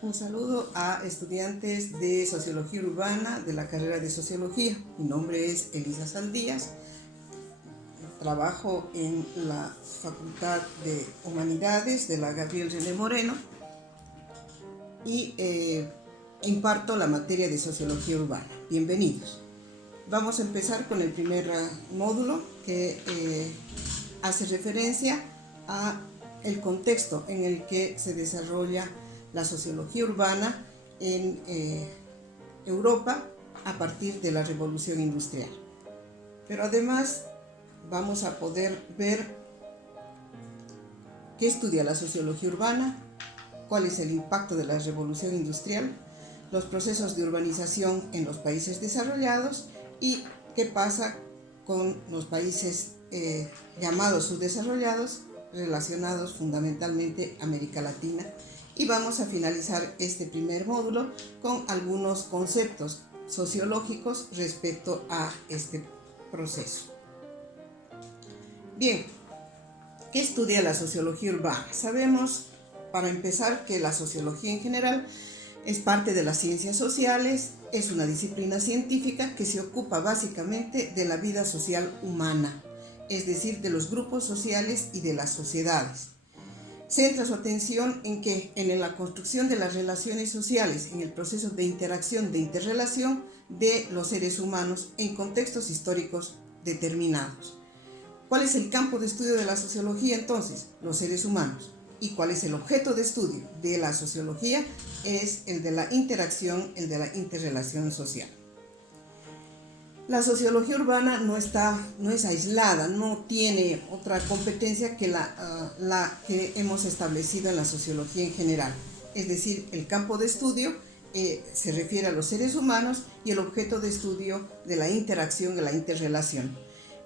Un saludo a estudiantes de Sociología Urbana de la carrera de Sociología. Mi nombre es Elisa Saldías. Trabajo en la Facultad de Humanidades de la Gabriel René Moreno y imparto la materia de Sociología Urbana. Bienvenidos. Vamos a empezar con el primer módulo que hace referencia a el contexto en el que se desarrolla la sociología urbana en Europa a partir de la Revolución Industrial. Pero además vamos a poder ver qué estudia la sociología urbana, cuál es el impacto de la Revolución Industrial, los procesos de urbanización en los países desarrollados y qué pasa con los países llamados subdesarrollados, relacionados fundamentalmente a América Latina. Y vamos a finalizar este primer módulo con algunos conceptos sociológicos respecto a este proceso. Bien, ¿qué estudia la sociología urbana? Sabemos, para empezar, que la sociología en general es parte de las ciencias sociales, es una disciplina científica que se ocupa básicamente de la vida social humana, es decir, de los grupos sociales y de las sociedades. Centra su atención en la construcción de las relaciones sociales, en el proceso de interacción, de interrelación de los seres humanos en contextos históricos determinados. ¿Cuál es el campo de estudio de la sociología entonces? Los seres humanos. ¿Y cuál es el objeto de estudio de la sociología? Es el de la interacción, el de la interrelación social. La sociología urbana no es aislada, no tiene otra competencia que la que hemos establecido en la sociología en general. Es decir, el campo de estudio se refiere a los seres humanos y el objeto de estudio de la interacción, de la interrelación.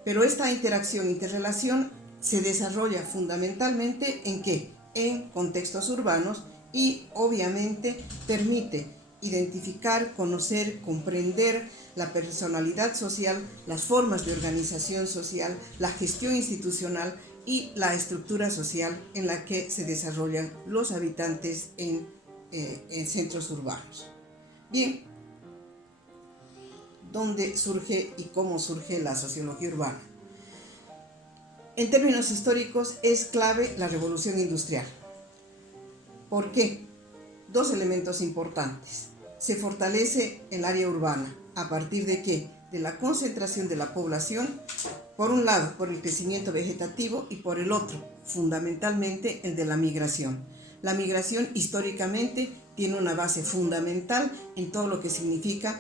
Pero esta interacción, interrelación se desarrolla fundamentalmente ¿en qué? En contextos urbanos y obviamente permite identificar, conocer, comprender la personalidad social, las formas de organización social, la gestión institucional y la estructura social en la que se desarrollan los habitantes en centros urbanos. Bien, ¿dónde surge y cómo surge la sociología urbana? En términos históricos es clave la revolución industrial. ¿Por qué? Dos elementos importantes. Se fortalece el área urbana. ¿A partir de qué? De la concentración de la población, por un lado, por el crecimiento vegetativo y por el otro, fundamentalmente, el de la migración. La migración históricamente tiene una base fundamental en todo lo que significa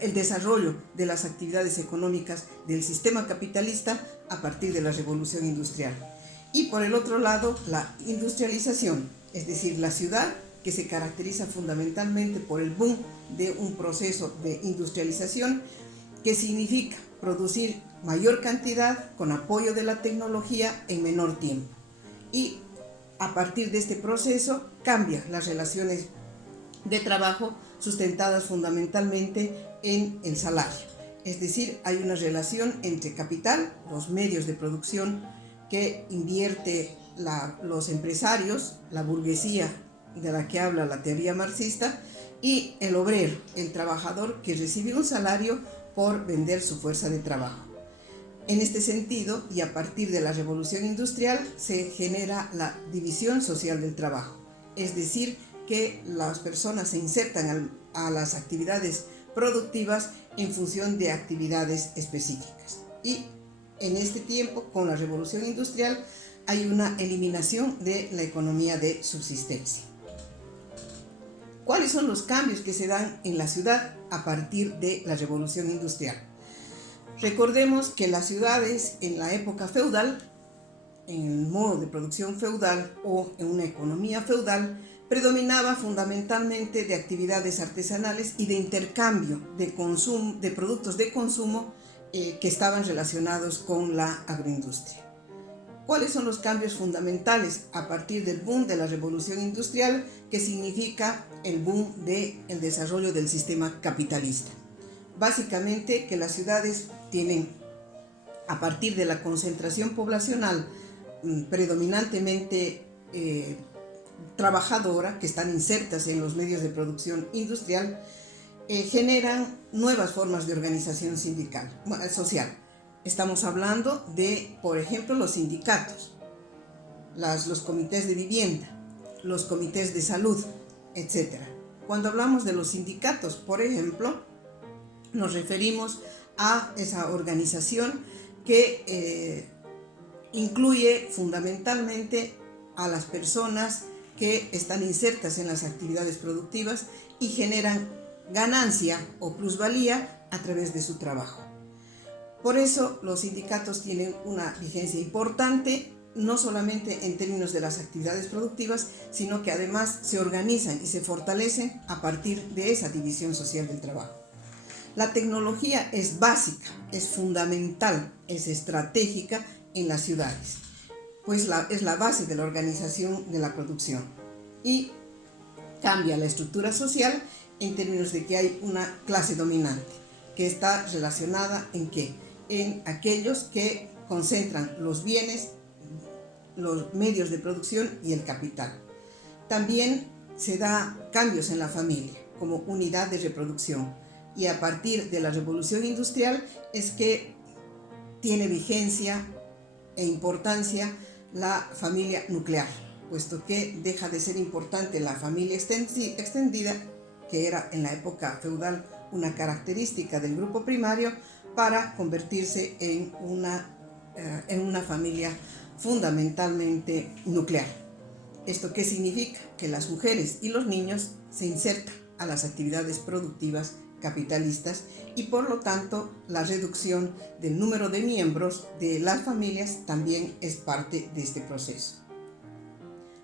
el desarrollo de las actividades económicas del sistema capitalista a partir de la revolución industrial. Y por el otro lado, la industrialización, es decir, la ciudad que se caracteriza fundamentalmente por el boom de un proceso de industrialización que significa producir mayor cantidad con apoyo de la tecnología en menor tiempo. Y a partir de este proceso cambia las relaciones de trabajo sustentadas fundamentalmente en el salario. Es decir, hay una relación entre capital, los medios de producción que invierte los empresarios, la burguesía de la que habla la teoría marxista, y el obrero, el trabajador que recibe un salario por vender su fuerza de trabajo. En este sentido, y a partir de la revolución industrial, se genera la división social del trabajo, es decir, que las personas se insertan a las actividades productivas en función de actividades específicas. Y en este tiempo, con la revolución industrial, hay una eliminación de la economía de subsistencia. ¿Cuáles son los cambios que se dan en la ciudad a partir de la revolución industrial? Recordemos que las ciudades en la época feudal, en el modo de producción feudal o en una economía feudal, predominaba fundamentalmente de actividades artesanales y de intercambio de productos de consumo que estaban relacionados con la agroindustria. ¿Cuáles son los cambios fundamentales a partir del boom de la revolución industrial, que significa el boom del desarrollo del sistema capitalista? Básicamente que las ciudades tienen, a partir de la concentración poblacional predominantemente trabajadora que están insertas en los medios de producción industrial generan nuevas formas de organización social. Estamos hablando de, por ejemplo, los sindicatos, los comités de vivienda, los comités de salud, etc. Cuando hablamos de los sindicatos, por ejemplo, nos referimos a esa organización que incluye fundamentalmente a las personas que están insertas en las actividades productivas y generan ganancia o plusvalía a través de su trabajo. Por eso los sindicatos tienen una vigencia importante, no solamente en términos de las actividades productivas, sino que además se organizan y se fortalecen a partir de esa división social del trabajo. La tecnología es básica, es fundamental, es estratégica en las ciudades, pues es la base de la organización de la producción y cambia la estructura social en términos de que hay una clase dominante que está relacionada en aquellos que concentran los bienes, los medios de producción y el capital. También se da cambios en la familia como unidad de reproducción y a partir de la revolución industrial es que tiene vigencia e importancia la familia nuclear, puesto que deja de ser importante la familia extendida, que era en la época feudal una característica del grupo primario, para convertirse en una familia fundamentalmente nuclear. ¿Esto qué significa? Que las mujeres y los niños se insertan a las actividades productivas capitalistas y por lo tanto la reducción del número de miembros de las familias también es parte de este proceso.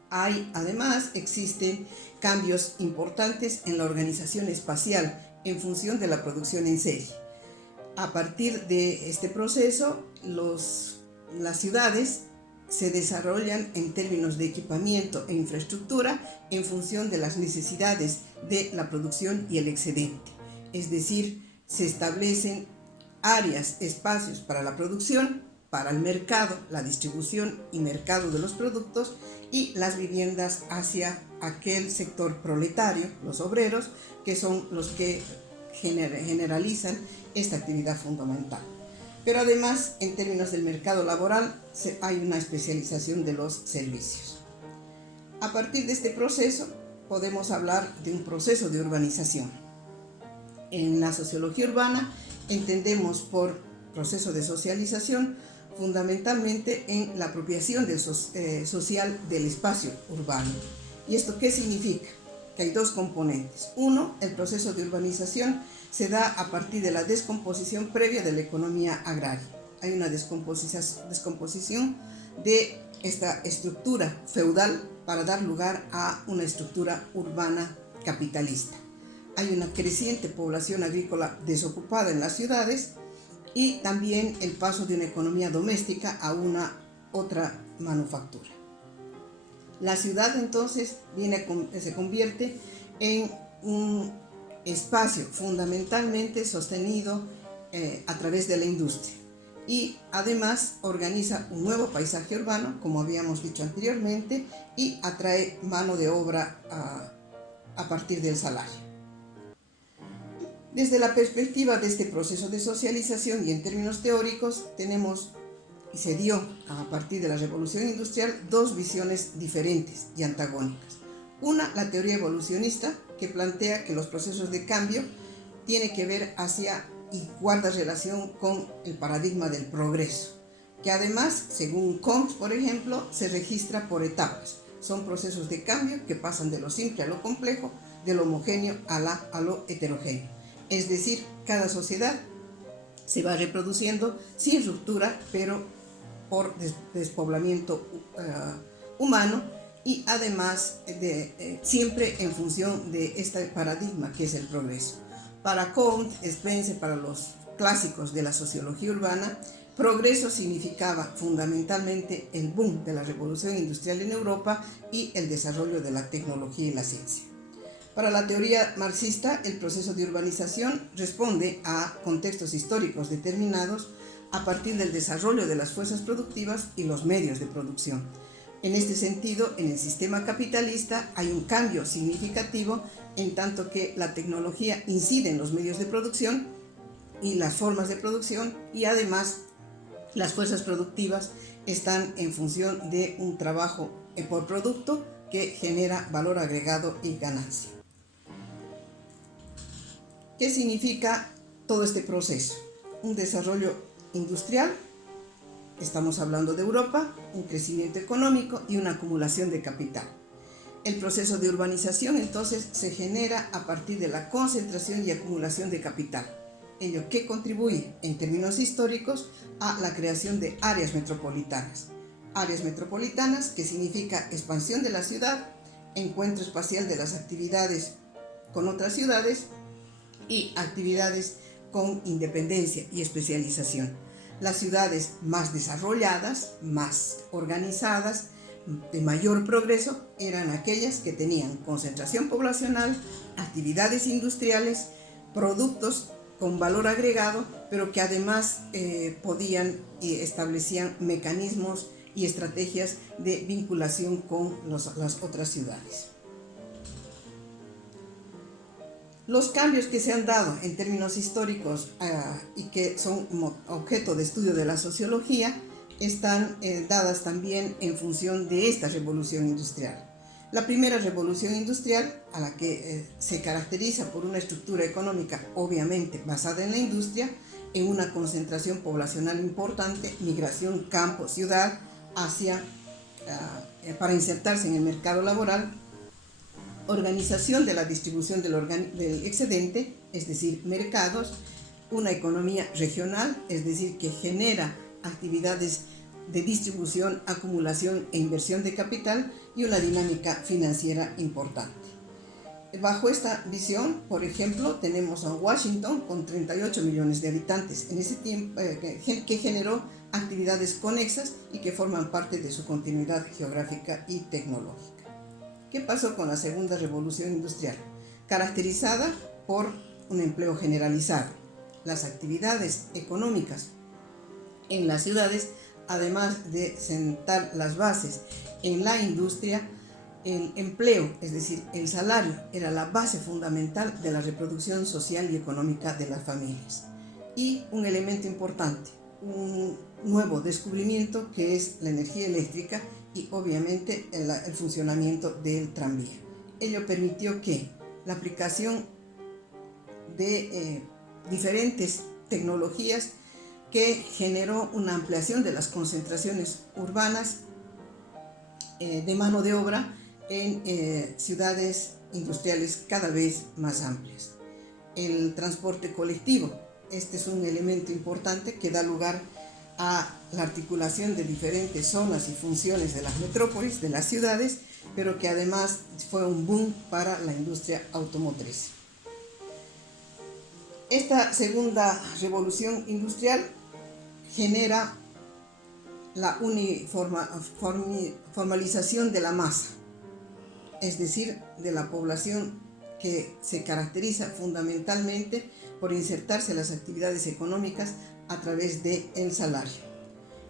Además, existen cambios importantes en la organización espacial en función de la producción en serie. A partir de este proceso, las ciudades se desarrollan en términos de equipamiento e infraestructura en función de las necesidades de la producción y el excedente. Es decir, se establecen áreas, espacios para la producción, para el mercado, la distribución y mercado de los productos y las viviendas hacia aquel sector proletario, los obreros, que son los que generalizan esta actividad fundamental. Pero además, en términos del mercado laboral, hay una especialización de los servicios. A partir de este proceso, podemos hablar de un proceso de urbanización. En la sociología urbana entendemos por proceso de socialización fundamentalmente en la apropiación social del espacio urbano. ¿Y esto qué significa? Que hay dos componentes. Uno, el proceso de urbanización se da a partir de la descomposición previa de la economía agraria. Hay una descomposición de esta estructura feudal para dar lugar a una estructura urbana capitalista. Hay una creciente población agrícola desocupada en las ciudades y también el paso de una economía doméstica a una otra manufactura. La ciudad entonces se convierte en un espacio fundamentalmente sostenido a través de la industria y además organiza un nuevo paisaje urbano, como habíamos dicho anteriormente, y atrae mano de obra a partir del salario. Desde la perspectiva de este proceso de socialización y en términos teóricos tenemos y se dio a partir de la revolución industrial dos visiones diferentes y antagónicas. Una, la teoría evolucionista, que plantea que los procesos de cambio tienen que ver hacia y guarda relación con el paradigma del progreso, que además, según Comte, por ejemplo, se registra por etapas. Son procesos de cambio que pasan de lo simple a lo complejo, de lo homogéneo a lo heterogéneo. Es decir, cada sociedad se va reproduciendo sin ruptura, pero por despoblamiento humano y además siempre en función de este paradigma que es el progreso. Para Comte, Spencer, para los clásicos de la sociología urbana, progreso significaba fundamentalmente el boom de la revolución industrial en Europa y el desarrollo de la tecnología y la ciencia. Para la teoría marxista, el proceso de urbanización responde a contextos históricos determinados a partir del desarrollo de las fuerzas productivas y los medios de producción. En este sentido, en el sistema capitalista hay un cambio significativo en tanto que la tecnología incide en los medios de producción y las formas de producción, y además las fuerzas productivas están en función de un trabajo por producto que genera valor agregado y ganancia. ¿Qué significa todo este proceso? Un desarrollo industrial, estamos hablando de Europa, un crecimiento económico y una acumulación de capital. El proceso de urbanización entonces se genera a partir de la concentración y acumulación de capital, ello que contribuye en términos históricos a la creación de áreas metropolitanas. Áreas metropolitanas que significa expansión de la ciudad, encuentro espacial de las actividades con otras ciudades y actividades con independencia y especialización. Las ciudades más desarrolladas, más organizadas, de mayor progreso, eran aquellas que tenían concentración poblacional, actividades industriales, productos con valor agregado, pero que además podían y establecían mecanismos y estrategias de vinculación con las otras ciudades. Los cambios que se han dado en términos históricos y que son objeto de estudio de la sociología están dadas también en función de esta revolución industrial. La primera revolución industrial, a la que se caracteriza por una estructura económica obviamente basada en la industria, en una concentración poblacional importante, migración campo-ciudad para insertarse en el mercado laboral, organización de la distribución del excedente, es decir, mercados, una economía regional, es decir, que genera actividades de distribución, acumulación e inversión de capital, y una dinámica financiera importante. Bajo esta visión, por ejemplo, tenemos a Washington con 38 millones de habitantes en ese tiempo, que generó actividades conexas y que forman parte de su continuidad geográfica y tecnológica. ¿Qué pasó con la segunda revolución industrial? Caracterizada por un empleo generalizado. Las actividades económicas en las ciudades, además de sentar las bases en la industria, el empleo, es decir, el salario, era la base fundamental de la reproducción social y económica de las familias. Y un elemento importante, un nuevo descubrimiento que es la energía eléctrica y obviamente el funcionamiento del tranvía. Ello permitió que la aplicación de diferentes tecnologías que generó una ampliación de las concentraciones urbanas de mano de obra en ciudades industriales cada vez más amplias. El transporte colectivo, este es un elemento importante que da lugar a la articulación de diferentes zonas y funciones de las metrópolis, de las ciudades, pero que además fue un boom para la industria automotriz. Esta segunda revolución industrial genera la formalización de la masa, es decir, de la población, que se caracteriza fundamentalmente por insertarse en las actividades económicas a través del salario,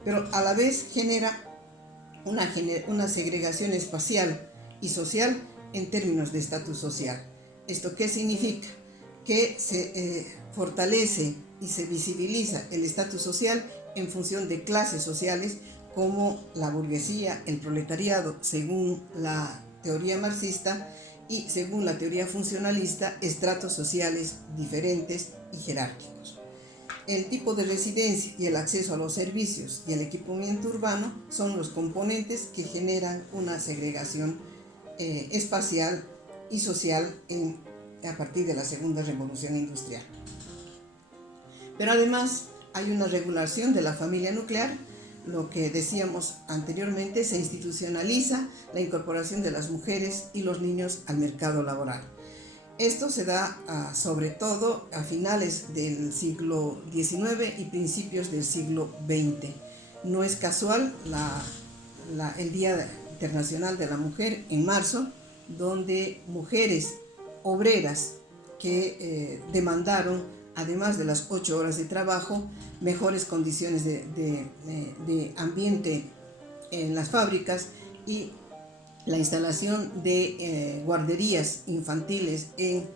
pero a la vez genera una segregación espacial y social en términos de estatus social. ¿Esto qué significa? Que se fortalece y se visibiliza el estatus social en función de clases sociales como la burguesía, el proletariado, según la teoría marxista, y según la teoría funcionalista, estratos sociales diferentes y jerárquicos. El tipo de residencia y el acceso a los servicios y el equipamiento urbano son los componentes que generan una segregación espacial y social a partir de la segunda revolución industrial. Pero además hay una regulación de la familia nuclear, lo que decíamos anteriormente, se institucionaliza la incorporación de las mujeres y los niños al mercado laboral. Esto se da sobre todo a finales del siglo XIX y principios del siglo XX. No es casual el Día Internacional de la Mujer en marzo, donde mujeres obreras que demandaron, además de las 8 horas de trabajo, mejores condiciones de ambiente en las fábricas y la instalación de guarderías infantiles en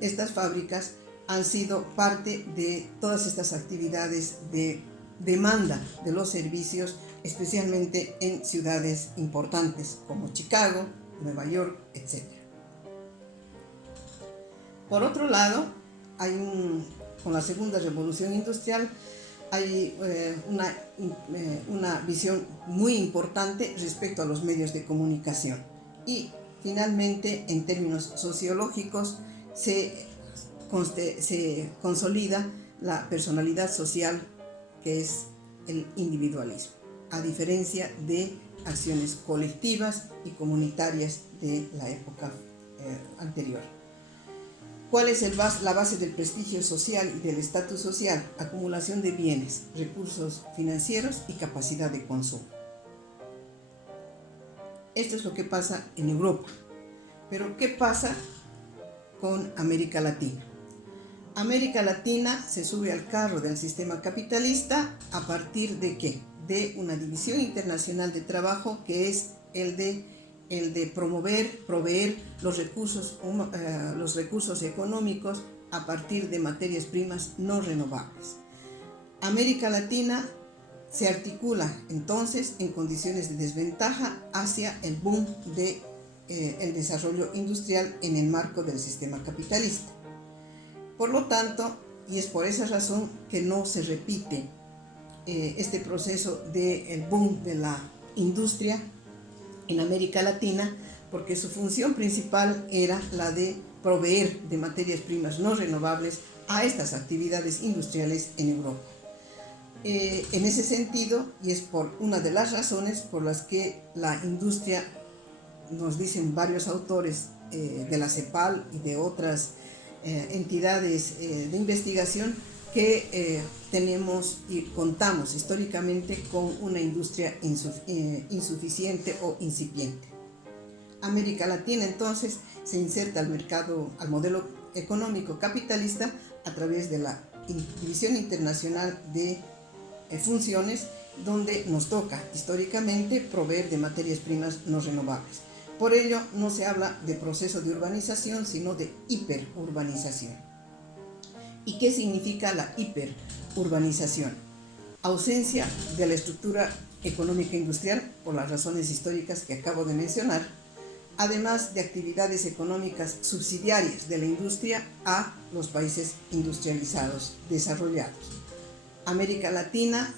estas fábricas han sido parte de todas estas actividades de demanda de los servicios, especialmente en ciudades importantes como Chicago, Nueva York, etc. Por otro lado, con la segunda revolución industrial hay una visión muy importante respecto a los medios de comunicación. Y finalmente, en términos sociológicos, se consolida la personalidad social, que es el individualismo, a diferencia de acciones colectivas y comunitarias de la época anterior. ¿Cuál es la base del prestigio social y del estatus social? Acumulación de bienes, recursos financieros y capacidad de consumo. Esto es lo que pasa en Europa. Pero ¿qué pasa con América Latina? América Latina se sube al carro del sistema capitalista a partir de ¿qué? De una división internacional de trabajo, que es el de proveer los recursos económicos a partir de materias primas no renovables. América Latina se articula entonces en condiciones de desventaja hacia el boom del desarrollo industrial en el marco del sistema capitalista. Por lo tanto, y es por esa razón que no se repite este proceso del boom de la industria en América Latina, porque su función principal era la de proveer de materias primas no renovables a estas actividades industriales en Europa. En ese sentido, y es por una de las razones por las que la industria, nos dicen varios autores de la CEPAL y de otras entidades de investigación, que tenemos y contamos históricamente con una industria insuficiente o incipiente. América Latina entonces se inserta al modelo económico capitalista a través de la división internacional de funciones, donde nos toca históricamente proveer de materias primas no renovables. Por ello no se habla de proceso de urbanización, sino de hiperurbanización. ¿Y qué significa la hiperurbanización? Ausencia de la estructura económica industrial por las razones históricas que acabo de mencionar, además de actividades económicas subsidiarias de la industria a los países industrializados, desarrollados. América Latina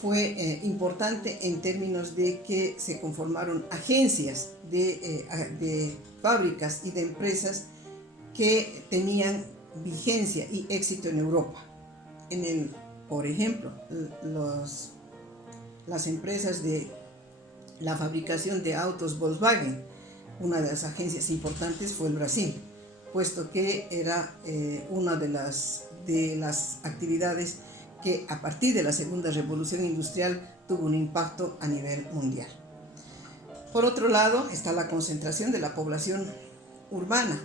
fue importante en términos de que se conformaron agencias de fábricas y de empresas que tenían vigencia y éxito en Europa. Por ejemplo, las empresas de la fabricación de autos Volkswagen, una de las agencias importantes fue el Brasil, puesto que era una de las actividades que a partir de la segunda revolución industrial tuvo un impacto a nivel mundial. Por otro lado está la concentración de la población urbana.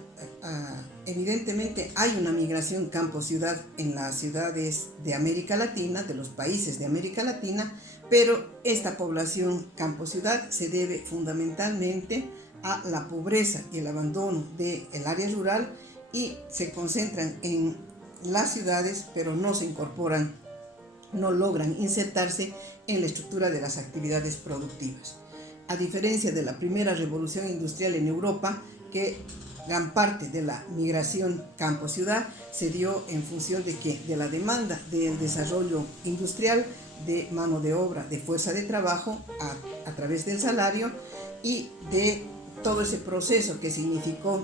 Evidentemente hay una migración campo-ciudad en las ciudades de América Latina, de los países de América Latina, pero esta población campo-ciudad se debe fundamentalmente a la pobreza y el abandono del área rural, y se concentran en las ciudades, pero no se incorporan, no logran insertarse en la estructura de las actividades productivas. A diferencia de la primera revolución industrial en Europa, que gran parte de la migración campo-ciudad se dio en función de la demanda del desarrollo industrial, de mano de obra, de fuerza de trabajo a través del salario, y de todo ese proceso que significó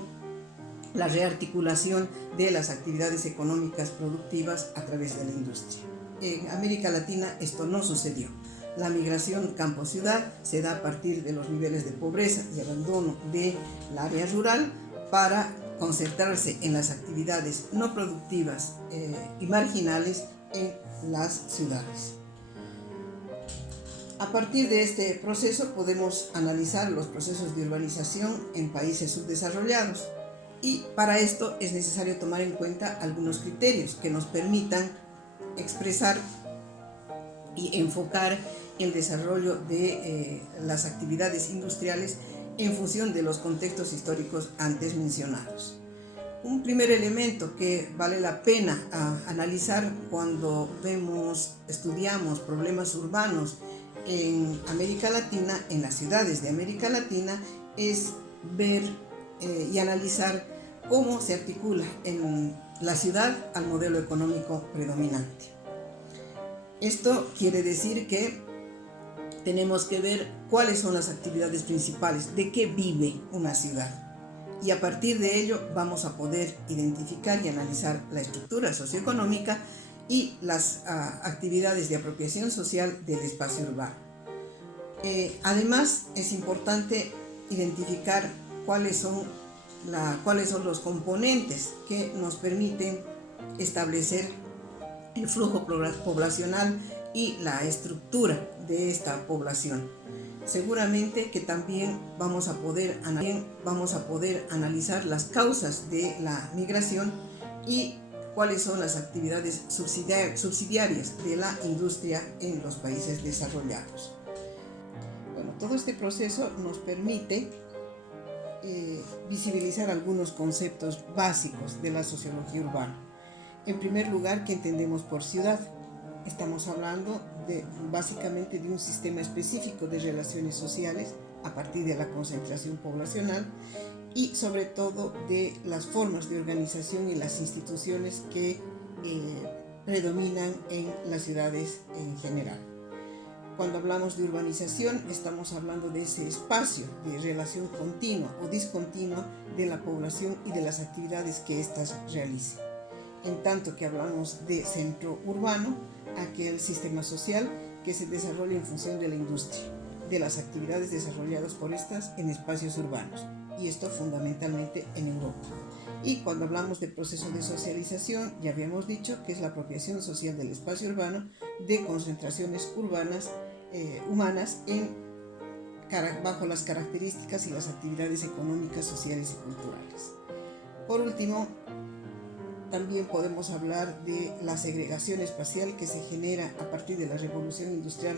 la rearticulación de las actividades económicas productivas a través de la industria. En América Latina esto no sucedió. La migración campo-ciudad se da a partir de los niveles de pobreza y abandono del área rural para concentrarse en las actividades no productivas y marginales en las ciudades. A partir de este proceso podemos analizar los procesos de urbanización en países subdesarrollados, y para esto es necesario tomar en cuenta algunos criterios que nos permitan expresar y enfocar el desarrollo de las actividades industriales en función de los contextos históricos antes mencionados. Un primer elemento que vale la pena analizar cuando estudiamos problemas urbanos en América Latina, en las ciudades de América Latina, es ver y analizar cómo se articula en la ciudad al modelo económico predominante. Esto quiere decir que tenemos que ver cuáles son las actividades principales, de qué vive una ciudad. Y a partir de ello vamos a poder identificar y analizar la estructura socioeconómica y las actividades de apropiación social del espacio urbano. Además, es importante identificar cuáles son los componentes que nos permiten establecer el flujo poblacional y la estructura de esta población. Seguramente que también vamos a poder analizar las causas de la migración y cuáles son las actividades subsidiarias de la industria en los países desarrollados. Bueno, todo este proceso nos permite visibilizar algunos conceptos básicos de la sociología urbana. En primer lugar, ¿qué entendemos por ciudad? Estamos hablando básicamente de un sistema específico de relaciones sociales a partir de la concentración poblacional y sobre todo de las formas de organización y las instituciones que predominan en las ciudades en general. Cuando hablamos de urbanización, estamos hablando de ese espacio de relación continua o discontinua de la población y de las actividades que éstas realicen. En tanto que hablamos de centro urbano, aquel sistema social que se desarrolla en función de la industria, de las actividades desarrolladas por estas en espacios urbanos, y esto fundamentalmente en Europa. Y cuando hablamos de proceso de socialización, ya habíamos dicho que es la apropiación social del espacio urbano de concentraciones urbanas humanas bajo las características y las actividades económicas, sociales y culturales. Por último, también podemos hablar de la segregación espacial que se genera a partir de la revolución industrial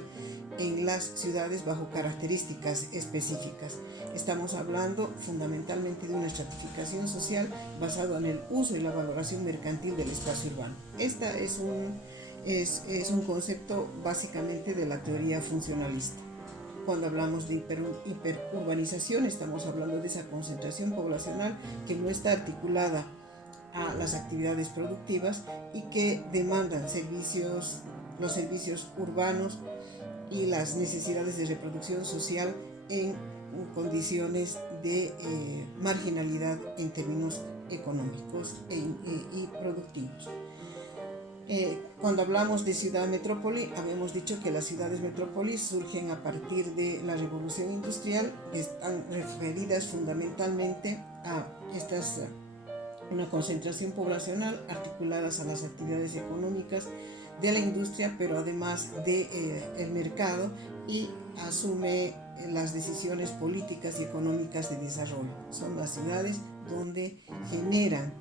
en las ciudades bajo características específicas. Estamos hablando fundamentalmente de una estratificación social basada en el uso y la valoración mercantil del espacio urbano. Esta es un concepto básicamente de la teoría funcionalista. Cuando hablamos de hiperurbanización, estamos hablando de esa concentración poblacional que no está articulada a las actividades productivas y que demandan los servicios urbanos y las necesidades de reproducción social en condiciones de marginalidad en términos económicos y productivos. Cuando hablamos de ciudad metrópoli, habíamos dicho que las ciudades metrópolis surgen a partir de la revolución industrial, están referidas fundamentalmente a una concentración poblacional articuladas a las actividades económicas de la industria, pero además del mercado, y asume las decisiones políticas y económicas de desarrollo. Son las ciudades donde generan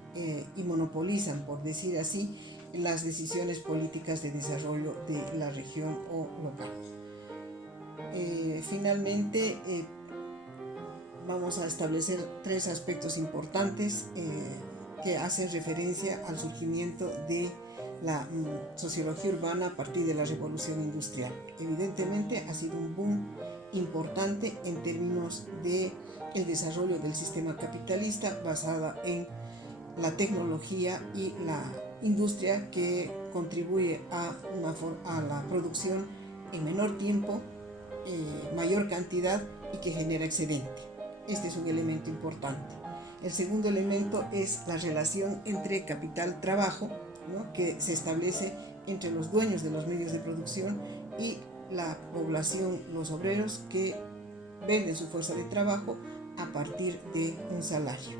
y monopolizan, por decir así, las decisiones políticas de desarrollo de la región o local. Finalmente, vamos a establecer tres aspectos importantes que hacen referencia al surgimiento de la sociología urbana a partir de la revolución industrial. Evidentemente ha sido un boom importante en términos de el desarrollo del sistema capitalista basada en la tecnología y la industria que contribuye a la producción en menor tiempo, mayor cantidad y que genera excedente. Este es un elemento importante. El segundo elemento es la relación entre capital-trabajo, ¿no?, que se establece entre los dueños de los medios de producción y la población, los obreros que venden su fuerza de trabajo a partir de un salario.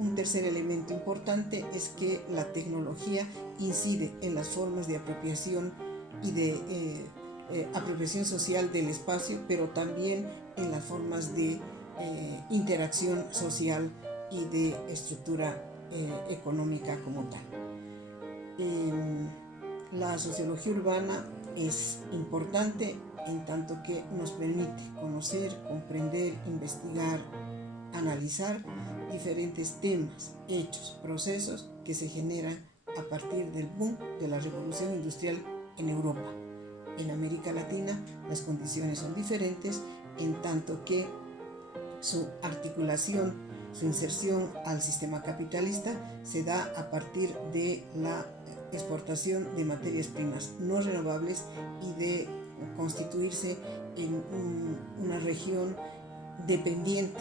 Un tercer elemento importante es que la tecnología incide en las formas de apropiación y de apropiación social del espacio, pero también en las formas de interacción social y de estructura económica como tal. La sociología urbana es importante en tanto que nos permite conocer, comprender, investigar, analizar diferentes temas, hechos, procesos que se generan a partir del boom de la revolución industrial en Europa. En América Latina las condiciones son diferentes, en tanto que su articulación, su inserción al sistema capitalista se da a partir de la exportación de materias primas no renovables y de constituirse en una región dependiente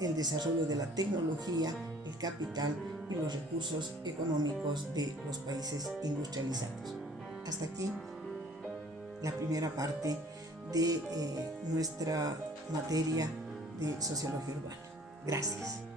del desarrollo de la tecnología, el capital y los recursos económicos de los países industrializados. Hasta aquí la primera parte de nuestra materia de sociología urbana. Gracias.